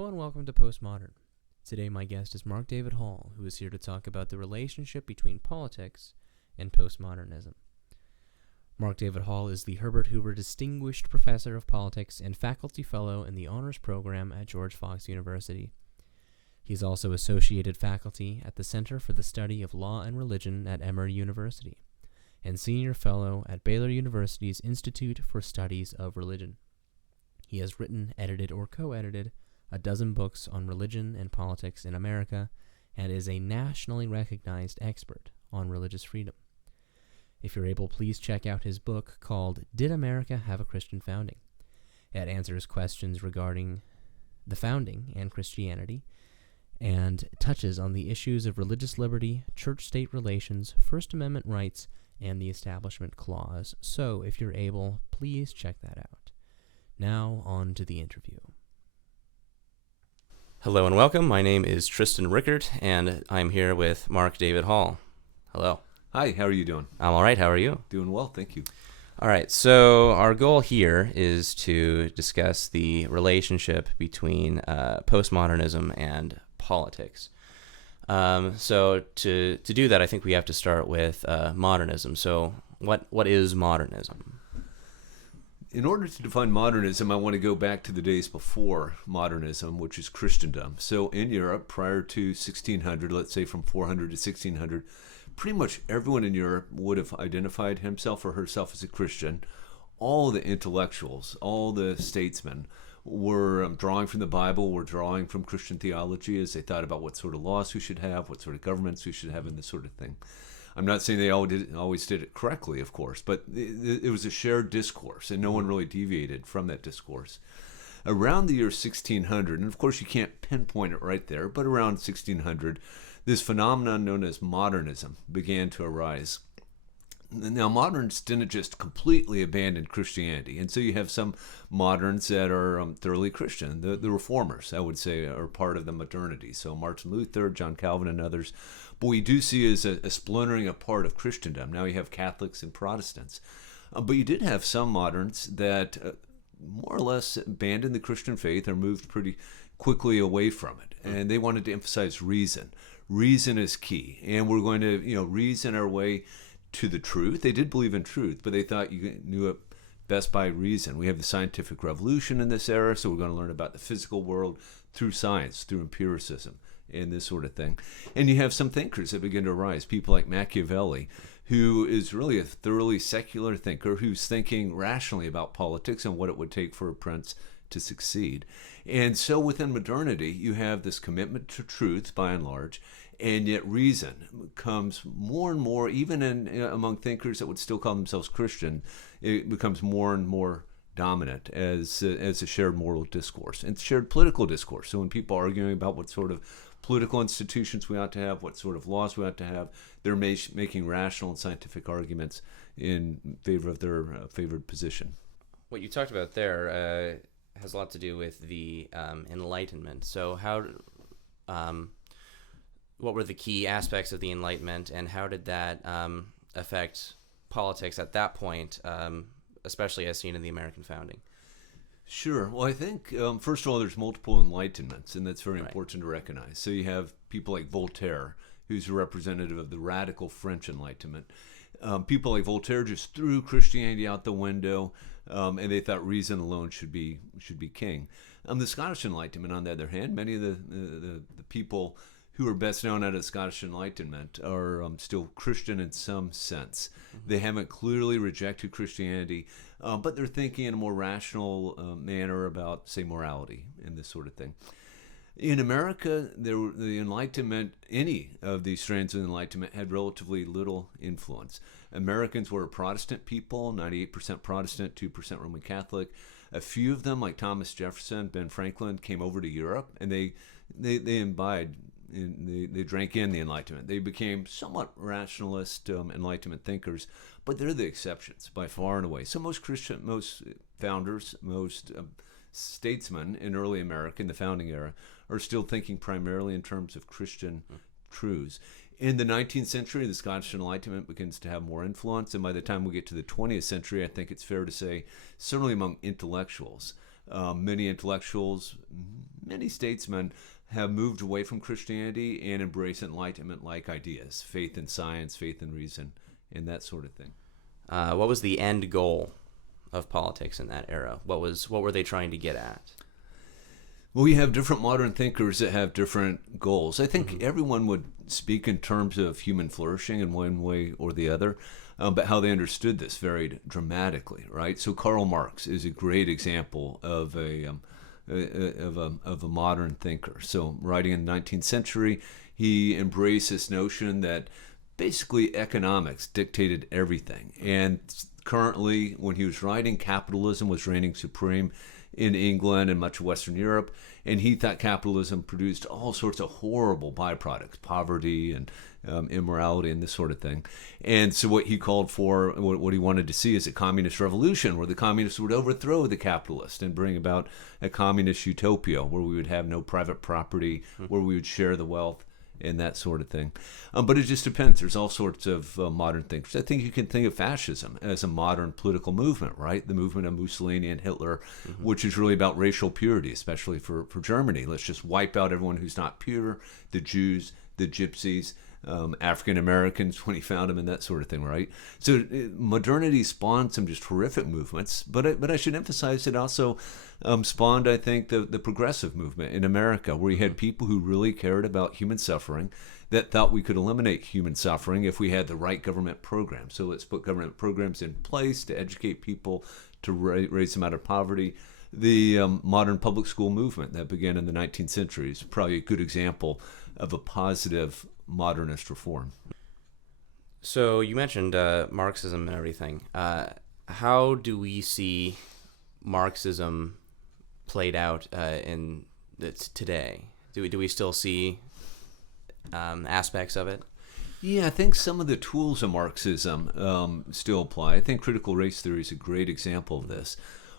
Hello and welcome to Postmodern. Today my guest is Mark David Hall, who is here to talk about the relationship between politics and postmodernism. Mark David Hall is the Herbert Hoover Distinguished Professor of Politics and Faculty Fellow in the Honors Program at George Fox University. He's also associated faculty at the Center for the Study of Law and Religion at Emory University, and Senior Fellow at Baylor University's Institute for Studies of Religion. He has written, edited, or co-edited a dozen books on religion and politics in America, and is a nationally recognized expert on religious freedom. If you're able, please check out his book called Did America Have a Christian Founding? It answers questions regarding the founding and Christianity, and touches on the issues of religious liberty, church-state relations, First Amendment rights, and the Establishment Clause. So, if you're able, please check that out. Now, on to the interview. Hello and welcome. My name is Tristan Rickert, and I'm here with Mark David Hall. Hello. Hi, how are you doing? I'm all right. How are you? Doing well, thank you. All right. So our goal here is to discuss the relationship between postmodernism and politics. So to do that, I think we have to start with modernism. So what is modernism? In order to define modernism, I want to go back to the days before modernism, which is Christendom. So in Europe, prior to 1600, let's say from 400 to 1600, pretty much everyone in Europe would have identified himself or herself as a Christian. All the intellectuals, all the statesmen were drawing from the Bible, were drawing from Christian theology as they thought about what sort of laws we should have, what sort of governments we should have, and this sort of thing. I'm not saying they always did it correctly, of course, but it was a shared discourse, and no one really deviated from that discourse. Around the year 1600, and of course you can't pinpoint it right there, but around 1600, this phenomenon known as modernism began to arise. Now, moderns didn't just completely abandon Christianity, and so you have some moderns that are thoroughly Christian. The reformers, I would say, are part of the modernity. So Martin Luther, John Calvin, and others. But we do see is a splintering apart of Christendom. Now you have Catholics and Protestants. But you did have some moderns that more or less abandoned the Christian faith or moved pretty quickly away from it. And they wanted to emphasize reason. Reason is key. And we're going to, reason our way to the truth. They did believe in truth, but they thought you knew it best by reason. We have the scientific revolution in this era, so we're going to learn about the physical world through science, through empiricism, and this sort of thing. And you have some thinkers that begin to arise, people like Machiavelli, who is really a thoroughly secular thinker who's thinking rationally about politics and what it would take for a prince to succeed. And so within modernity, you have this commitment to truth, by and large, and yet reason comes more and more, even among thinkers that would still call themselves Christian, it becomes more and more dominant as a shared moral discourse and shared political discourse. So when people are arguing about what sort of political institutions we ought to have, what sort of laws we ought to have, they're making rational and scientific arguments in favor of their favored position. What you talked about there has a lot to do with the Enlightenment. So what were the key aspects of the Enlightenment, and how did that affect politics at that point, especially as seen in the American founding? Sure. Well, I think, first of all, there's multiple Enlightenments, and that's very important to recognize. So you have people like Voltaire, who's a representative of the radical French Enlightenment. People like Voltaire just threw Christianity out the window, and they thought reason alone should be king. The Scottish Enlightenment, on the other hand, many of the people who are best known out of the Scottish Enlightenment are still Christian in some sense. Mm-hmm. They haven't clearly rejected Christianity, but they're thinking in a more rational manner about, say, morality and this sort of thing. In America, the Enlightenment, any of these strands of the Enlightenment, had relatively little influence. Americans were a Protestant people, 98% Protestant, 2% Roman Catholic. A few of them, like Thomas Jefferson, Ben Franklin, came over to Europe, and they imbibed. They drank in the Enlightenment. They became somewhat rationalist Enlightenment thinkers, but they're the exceptions by far and away. So most founders, most statesmen in early America, in the founding era, are still thinking primarily in terms of Christian truths. In the 19th century, the Scottish Enlightenment begins to have more influence, and by the time we get to the 20th century, I think it's fair to say, certainly among intellectuals, Many intellectuals, many statesmen have moved away from Christianity and embrace Enlightenment-like ideas, faith in science, faith in reason, and that sort of thing. What was the end goal of politics in that era? What were they trying to get at? Well, you have different modern thinkers that have different goals. I think everyone would speak in terms of human flourishing in one way or the other, but how they understood this varied dramatically, right? So Karl Marx is a great example of a modern thinker. So writing in the 19th century, he embraced this notion that basically economics dictated everything. And currently, when he was writing, capitalism was reigning supreme in England and much of Western Europe, and he thought capitalism produced all sorts of horrible byproducts, poverty and immorality and this sort of thing. And so what he called for, what he wanted to see is a communist revolution where the communists would overthrow the capitalists and bring about a communist utopia where we would have no private property, where we would share the wealth and that sort of thing. But it just depends. There's all sorts of modern thinkers. I think you can think of fascism as a modern political movement, right? The movement of Mussolini and Hitler, which is really about racial purity, especially for Germany. Let's just wipe out everyone who's not pure, the Jews, the Gypsies, African Americans when he found them and that sort of thing, right? So modernity spawned some just horrific movements, but I should emphasize it also spawned, I think, the progressive movement in America, where you had people who really cared about human suffering, that thought we could eliminate human suffering if we had the right government programs. So let's put government programs in place to educate people, to raise them out of poverty. The modern public school movement that began in the 19th century is probably a good example of a positive modernist reform. So you mentioned Marxism and everything. How do we see Marxism played out in today? Do we still see aspects of it? Yeah, I think some of the tools of Marxism still apply. I think critical race theory is a great example of this.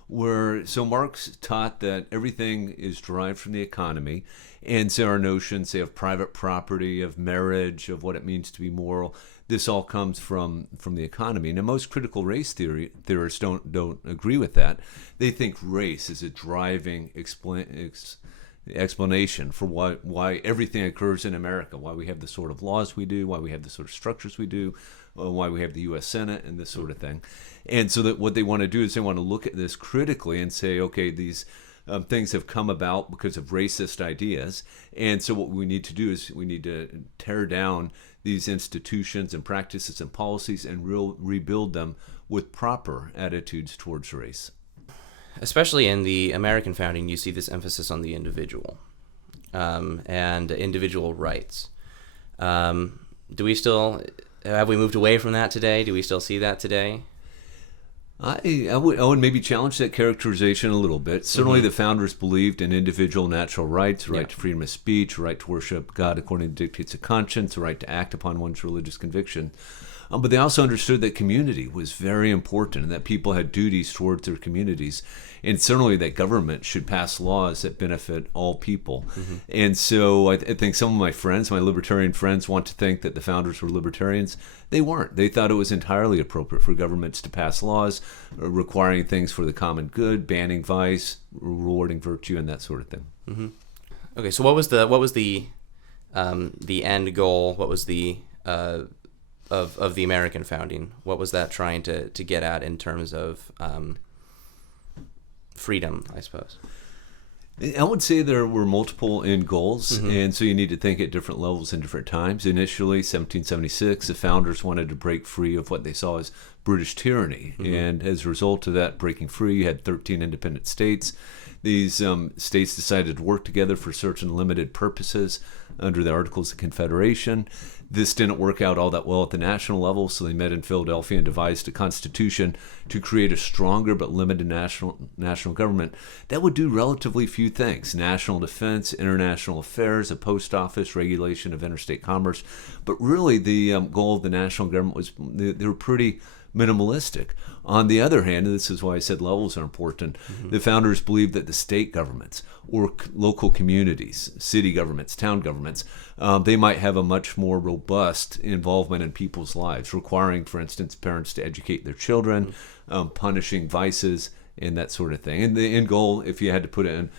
So Marx taught that everything is derived from the economy, and so our notions, say, of private property, of marriage, of what it means to be moral, this all comes from the economy. Now, most critical race theorists don't agree with that. They think race is a driving explanation for why everything occurs in America, why we have the sort of laws we do, why we have the sort of structures we do, why we have the U.S. Senate and this sort of thing. And so that what they want to do is they want to look at this critically and say, okay, these things have come about because of racist ideas. And so what we need to do is we need to tear down these institutions and practices and policies and rebuild them with proper attitudes towards race. Especially in the American founding, you see this emphasis on the individual and individual rights. Do we still... Have we moved away from that today? Do we still see that today? I would maybe challenge that characterization a little bit. Certainly the founders believed in individual natural rights, right to freedom of speech, right to worship God according to dictates of conscience, the right to act upon one's religious conviction. But they also understood that community was very important and that people had duties towards their communities. And certainly that government should pass laws that benefit all people. And so I think some of my friends, my libertarian friends, want to think that the founders were libertarians. They weren't. They thought it was entirely appropriate for governments to pass laws requiring things for the common good, banning vice, rewarding virtue, and that sort of thing. Okay, so what was the end goal? What was the of the American founding? What was that trying to get at in terms of freedom, I suppose? I would say there were multiple end goals, and so you need to think at different levels and different times. Initially, 1776, the founders wanted to break free of what they saw as British tyranny, and as a result of that breaking free, you had 13 independent states. These states decided to work together for certain limited purposes under the Articles of Confederation. This didn't work out all that well at the national level, so they met in Philadelphia and devised a constitution to create a stronger but limited national government that would do relatively few things: national defense, international affairs, a post office, regulation of interstate commerce. But really, the goal of the national government was they were pretty minimalistic. On the other hand, and this is why I said levels are important, the founders believed that the state governments or local communities, city governments, town governments, they might have a much more robust involvement in people's lives, requiring, for instance, parents to educate their children, punishing vices, and that sort of thing. And the end goal, if you had to put it in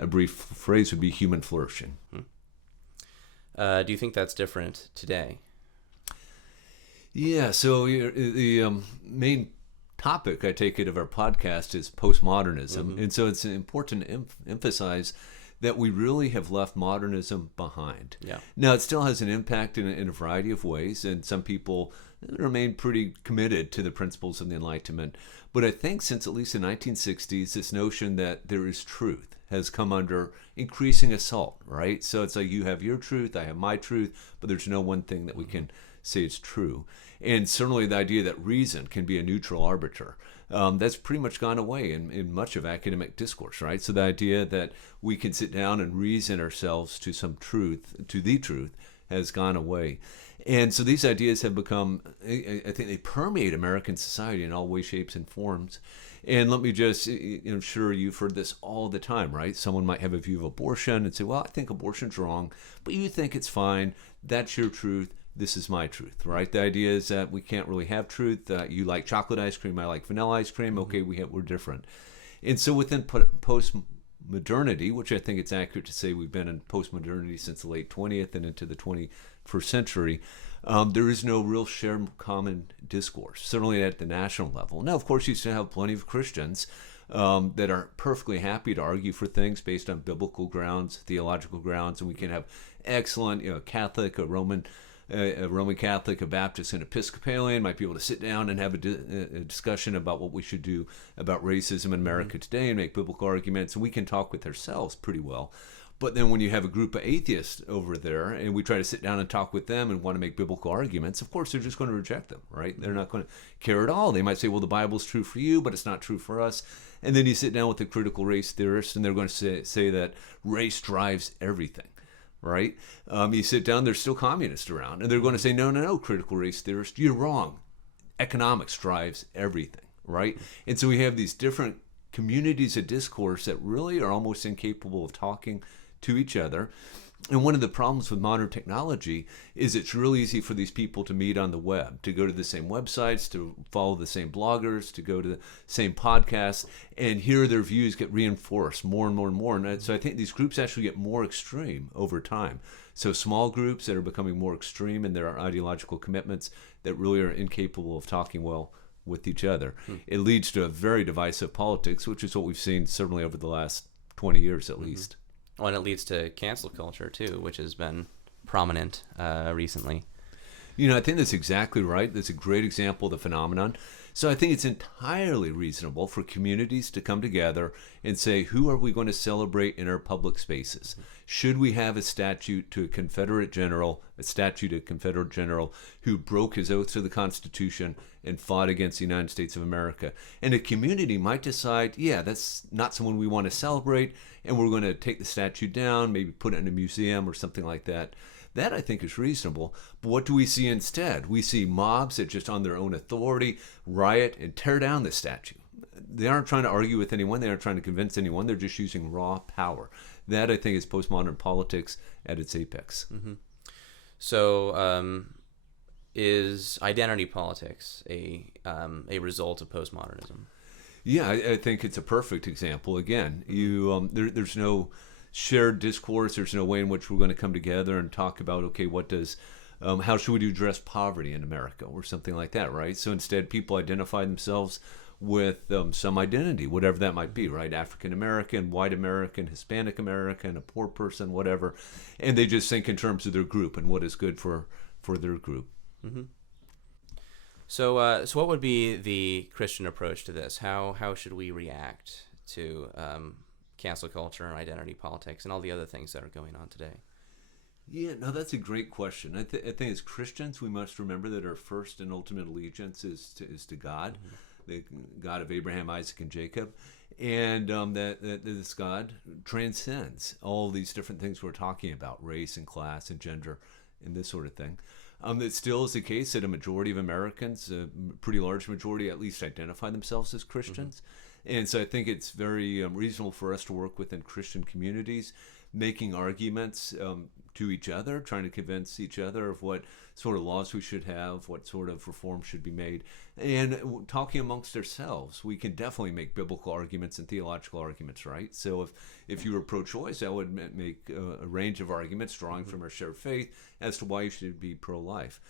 a brief phrase, would be human flourishing. Do you think that's different today? Yeah, so the main topic, I take it, of our podcast is postmodernism. And so it's important to emphasize that we really have left modernism behind. Yeah. Now, it still has an impact in a variety of ways, and some people remain pretty committed to the principles of the Enlightenment. But I think since at least the 1960s, this notion that there is truth has come under increasing assault, right? So it's like you have your truth, I have my truth, but there's no one thing that we can say is true. And certainly the idea that reason can be a neutral arbiter, that's pretty much gone away in much of academic discourse, right? So the idea that we can sit down and reason ourselves to some truth, to the truth, has gone away. And so these ideas have become, I think they permeate American society in all ways, shapes, and forms. And let me just, I'm sure you've heard this all the time, right? Someone might have a view of abortion and say, well, I think abortion's wrong, but you think it's fine. That's your truth. This is my truth, right? The idea is that we can't really have truth. You like chocolate ice cream, I like vanilla ice cream. Okay, we're different. And so within post-modernity, which I think it's accurate to say we've been in post-modernity since the late 20th and into the 21st century, there is no real shared common discourse, certainly at the national level. Now, of course, you still have plenty of Christians that are perfectly happy to argue for things based on biblical grounds, theological grounds, and we can have excellent, Catholic, a Roman Catholic, a Baptist, and Episcopalian might be able to sit down and have a discussion about what we should do about racism in America today and make biblical arguments, and we can talk with ourselves pretty well. But then when you have a group of atheists over there and we try to sit down and talk with them and want to make biblical arguments, of course, they're just going to reject them, right? They're not going to care at all. They might say, well, the Bible's true for you, but it's not true for us. And then you sit down with a critical race theorist and they're going to say that race drives everything. Right? You sit down, there's still communists around, and they're going to say, no, critical race theorist, you're wrong. Economics drives everything, right? And so we have these different communities of discourse that really are almost incapable of talking to each other. And one of the problems with modern technology is it's really easy for these people to meet on the web, to go to the same websites, to follow the same bloggers, to go to the same podcasts, and hear their views get reinforced more and more and more. And so I think these groups actually get more extreme over time. So small groups that are becoming more extreme in their ideological commitments that really are incapable of talking well with each other. It leads to a very divisive politics, which is what we've seen certainly over the last 20 years at least. Well, and it leads to cancel culture, too, which has been prominent recently. I think that's exactly right. That's a great example of the phenomenon. So I think it's entirely reasonable for communities to come together and say, who are we going to celebrate in our public spaces? Should we have a statue to a Confederate general who broke his oath to the Constitution and fought against the United States of America? And a community might decide, yeah, that's not someone we want to celebrate, and we're going to take the statue down, maybe put it in a museum or something like that. That, I think, is reasonable. But what do we see instead? We see mobs that just on their own authority riot and tear down the statue. They aren't trying to argue with anyone. They aren't trying to convince anyone. They're just using raw power. That, I think, is postmodern politics at its apex. So is identity politics a result of postmodernism? Yeah, I think it's a perfect example. Again, there's no shared discourse. There's no way in which we're going to come together and talk about, okay, how should we address poverty in America or something like that, right? So instead, people identify themselves with some identity, whatever that might be, right? African American, white American, Hispanic American, a poor person, whatever, and they just think in terms of their group and what is good for their group. So what would be the Christian approach to this? How should we react to cancel culture and identity politics and all the other things that are going on today? Yeah, no, that's a great question. I think as Christians, we must remember that our first and ultimate allegiance is to God, the God of Abraham, Isaac, and Jacob, and that this God transcends all these different things we're talking about, race and class and gender and this sort of thing. It still is the case that a majority of Americans, a pretty large majority at least, identify themselves as Christians. And so I think it's very reasonable for us to work within Christian communities, making arguments to each other, trying to convince each other of what sort of laws we should have, what sort of reform should be made, and talking amongst ourselves. We can definitely make biblical arguments and theological arguments, right? So if you were pro-choice, I would make a range of arguments drawing from our shared faith as to why you should be pro-life.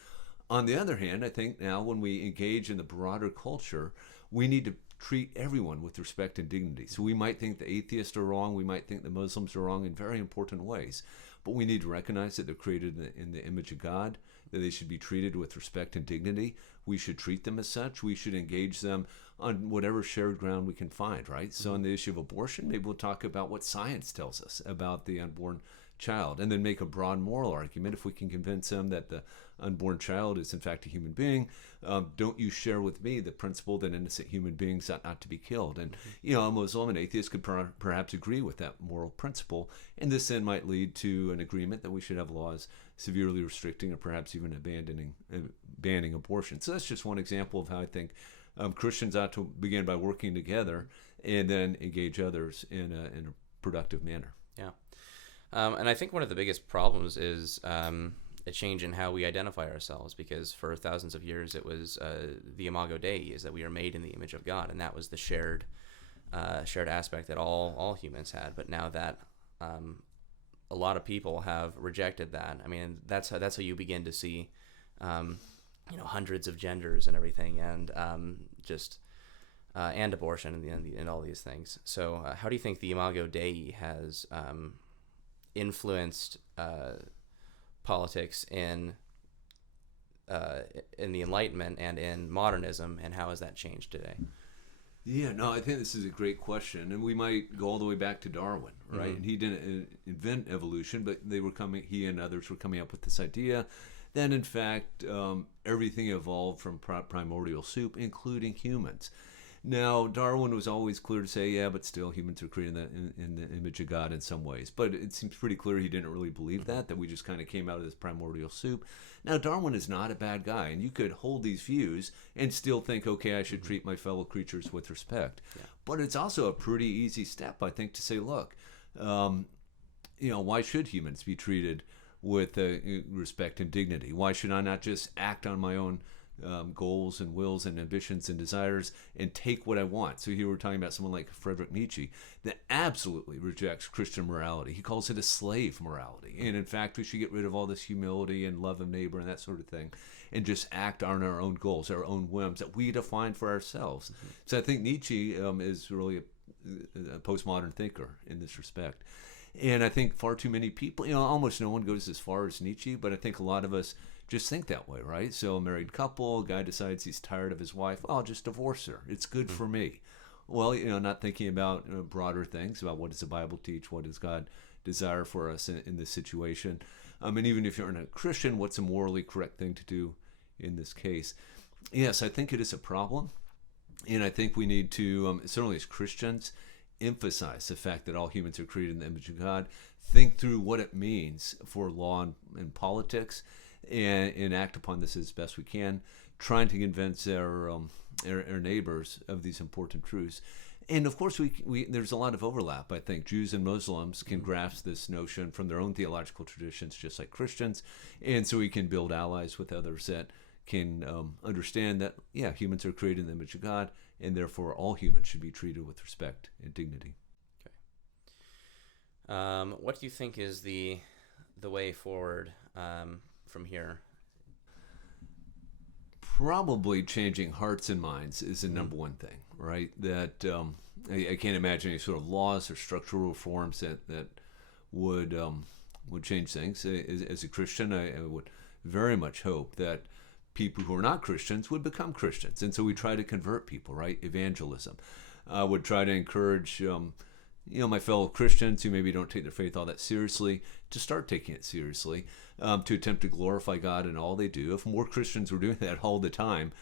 On the other hand, I think now when we engage in the broader culture, we need to treat everyone with respect and dignity. So we might think the atheists are wrong, we might think the Muslims are wrong in very important ways, but we need to recognize that they're created in the image of God, that they should be treated with respect and dignity. We should treat them as such. We should engage them on whatever shared ground we can find, right? So on the issue of abortion, maybe we'll talk about what science tells us about the unborn child, and then make a broad moral argument if we can convince them that the unborn child is in fact a human being. Don't you share with me the principle that innocent human beings ought not to be killed? And a Muslim and atheist could perhaps agree with that moral principle, and this then might lead to an agreement that we should have laws severely restricting or perhaps even banning abortion. So that's just one example of how I think Christians ought to begin by working together and then engage others in a productive manner. Yeah. And I think one of the biggest problems is a change in how we identify ourselves, because for thousands of years it was the imago Dei, is that we are made in the image of God, and that was the shared aspect that all humans had. But now that a lot of people have rejected that, I mean, that's how you begin to see hundreds of genders and everything, and and abortion and all these things. So how do you think the imago Dei has influenced politics in the Enlightenment and in modernism, and how has that changed today? Yeah, no, I think this is a great question, and we might go all the way back to Darwin, right? Mm-hmm. And he didn't invent evolution, but he and others were coming up with this idea that in fact everything evolved from primordial soup, including humans. Now, Darwin was always clear to say, yeah, but still humans are created in the image of God in some ways. But it seems pretty clear he didn't really believe that we just kind of came out of this primordial soup. Now, Darwin is not a bad guy, and you could hold these views and still think, okay, I should treat my fellow creatures with respect. Yeah. But it's also a pretty easy step, I think, to say, look, why should humans be treated with respect and dignity? Why should I not just act on my own goals and wills and ambitions and desires and take what I want? So here we're talking about someone like Friedrich Nietzsche that absolutely rejects Christian morality. He calls it a slave morality. And in fact, we should get rid of all this humility and love of neighbor and that sort of thing and just act on our own goals, our own whims that we define for ourselves. Mm-hmm. So I think Nietzsche is really a postmodern thinker in this respect. And I think far too many people, almost no one goes as far as Nietzsche, but I think a lot of us just think that way, right? So a married couple, a guy decides he's tired of his wife, I'll just divorce her. It's good for me. Well, not thinking about broader things, about what does the Bible teach, what does God desire for us in this situation. And even if you're not a Christian, what's a morally correct thing to do in this case? Yes, I think it is a problem. And I think we need to, certainly as Christians, emphasize the fact that all humans are created in the image of God, think through what it means for law and politics, and act upon this as best we can, trying to convince our neighbors of these important truths. And of course, we there's a lot of overlap. I think Jews and Muslims can grasp this notion from their own theological traditions, just like Christians, and so we can build allies with others that can understand that, yeah, humans are created in the image of God, and therefore all humans should be treated with respect and dignity. Okay. What do you think is the way forward from here? Probably changing hearts and minds is the number one thing, right? That I can't imagine any sort of laws or structural reforms that would change things. As a Christian, I would very much hope that people who are not Christians would become Christians. And so we try to convert people, right? Evangelism. I would try to encourage my fellow Christians who maybe don't take their faith all that seriously to start taking it seriously, to attempt to glorify God in all they do. If more Christians were doing that all the time,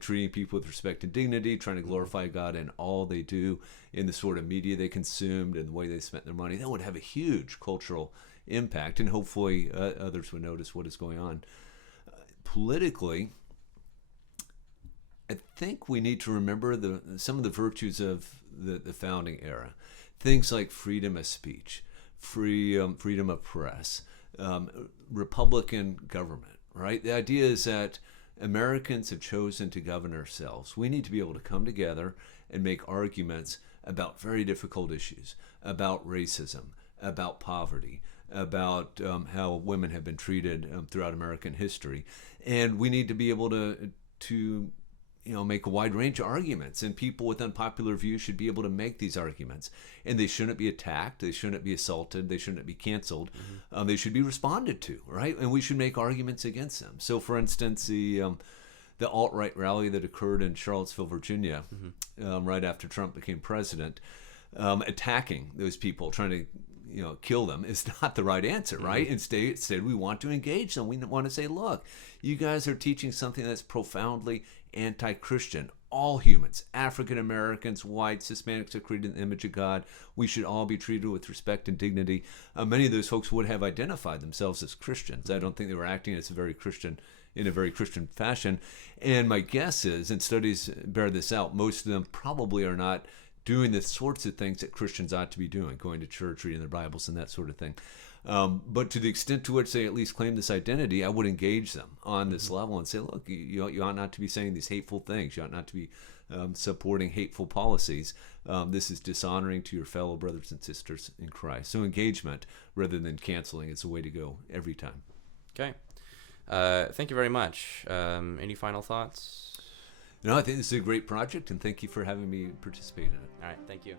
treating people with respect and dignity, trying to glorify God in all they do, in the sort of media they consumed and the way they spent their money, that would have a huge cultural impact, and hopefully others would notice what is going on. Politically, I think we need to remember some of the virtues of the founding era. Things like freedom of speech, freedom of press, Republican government, right? The idea is that Americans have chosen to govern ourselves. We need to be able to come together and make arguments about very difficult issues, about racism, about poverty, about how women have been treated throughout American history. And we need to be able to make a wide range of arguments, and people with unpopular views should be able to make these arguments, and they shouldn't be attacked, they shouldn't be assaulted, they shouldn't be canceled. They should be responded to, right? And we should make arguments against them. So, for instance, the alt-right rally that occurred in Charlottesville, Virginia, right after Trump became president, attacking those people, trying to kill them is not the right answer, right? Instead, we want to engage them. We want to say, look, you guys are teaching something that's profoundly anti-Christian. All humans, African Americans, whites, Hispanics, are created in the image of God. We should all be treated with respect and dignity. Many of those folks would have identified themselves as Christians. I don't think they were acting as in a very Christian fashion. And my guess is, and studies bear this out, most of them probably are not doing the sorts of things that Christians ought to be doing, going to church, reading their Bibles, and that sort of thing. But to the extent to which they at least claim this identity, I would engage them on this level and say, look, you ought not to be saying these hateful things. You ought not to be supporting hateful policies. This is dishonoring to your fellow brothers and sisters in Christ. So engagement rather than canceling is the way to go every time. Okay. Thank you very much. Any final thoughts? No, I think this is a great project, and thank you for having me participate in it. All right, thank you.